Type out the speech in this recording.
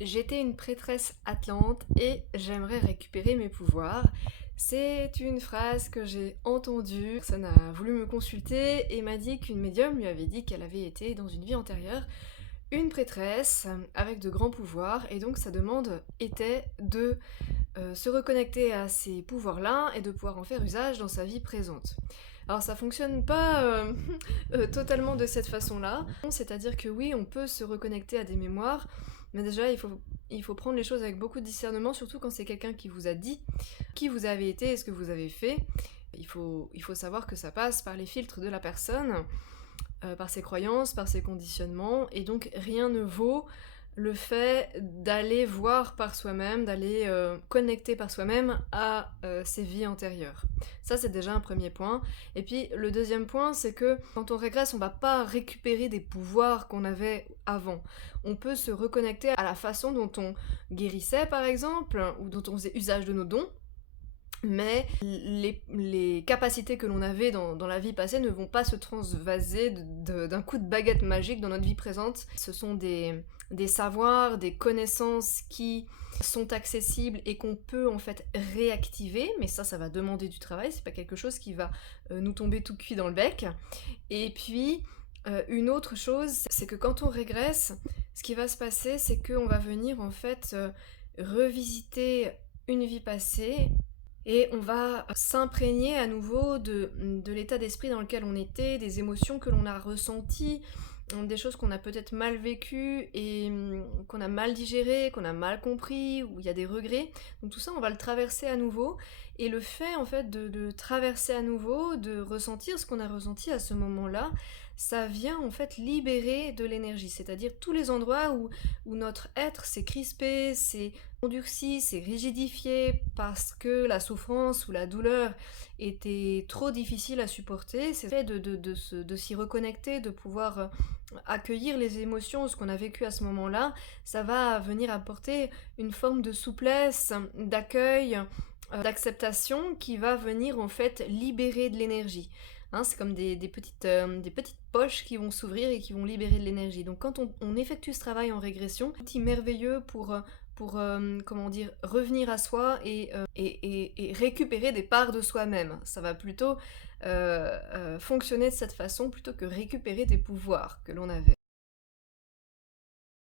J'étais une prêtresse atlante et j'aimerais récupérer mes pouvoirs. C'est une phrase que j'ai entendue. Une personne a voulu me consulter et m'a dit qu'une médium lui avait dit qu'elle avait été dans une vie antérieure une prêtresse avec de grands pouvoirs et donc sa demande était de se reconnecter à ces pouvoirs-là et de pouvoir en faire usage dans sa vie présente. Alors ça fonctionne pas totalement de cette façon-là, c'est-à-dire que oui, on peut se reconnecter à des mémoires, mais déjà il faut prendre les choses avec beaucoup de discernement, surtout quand c'est quelqu'un qui vous a dit qui vous avez été et ce que vous avez fait. Il faut savoir que ça passe par les filtres de la personne, par ses croyances, par ses conditionnements, et donc rien ne vaut le fait d'aller voir par soi-même, d'aller connecter par soi-même à ses vies antérieures. Ça, c'est déjà un premier point. Et puis, le deuxième point, c'est que quand on régresse, on va pas récupérer des pouvoirs qu'on avait avant. On peut se reconnecter à la façon dont on guérissait, par exemple, ou dont on faisait usage de nos dons, mais les capacités que l'on avait dans la vie passée ne vont pas se transvaser d'un coup de baguette magique dans notre vie présente. Ce sont des savoirs, des connaissances qui sont accessibles et qu'on peut en fait réactiver, mais ça va demander du travail, c'est pas quelque chose qui va nous tomber tout cuit dans le bec. Et puis, une autre chose, c'est que quand on régresse, ce qui va se passer, c'est qu'on va venir en fait revisiter une vie passée et on va s'imprégner à nouveau de l'état d'esprit dans lequel on était, des émotions que l'on a ressenties, des choses qu'on a peut-être mal vécues et qu'on a mal digérées, qu'on a mal compris, où il y a des regrets. Donc tout ça, on va le traverser à nouveau. Et le fait, en fait, de traverser à nouveau, de ressentir ce qu'on a ressenti à ce moment-là, ça vient, en fait, libérer de l'énergie. C'est-à-dire tous les endroits où notre être s'est crispé, s'est endurci, s'est rigidifié parce que la souffrance ou la douleur était trop difficile à supporter. C'est le fait de s'y reconnecter, de pouvoir accueillir les émotions, ce qu'on a vécu à ce moment-là, ça va venir apporter une forme de souplesse, d'accueil, d'acceptation qui va venir en fait libérer de l'énergie. Hein, c'est comme des petites poches qui vont s'ouvrir et qui vont libérer de l'énergie. Donc quand on effectue ce travail en régression, c'est un outil merveilleux pour comment dire, revenir à soi et récupérer des parts de soi-même. Ça va plutôt fonctionner de cette façon plutôt que récupérer des pouvoirs que l'on avait.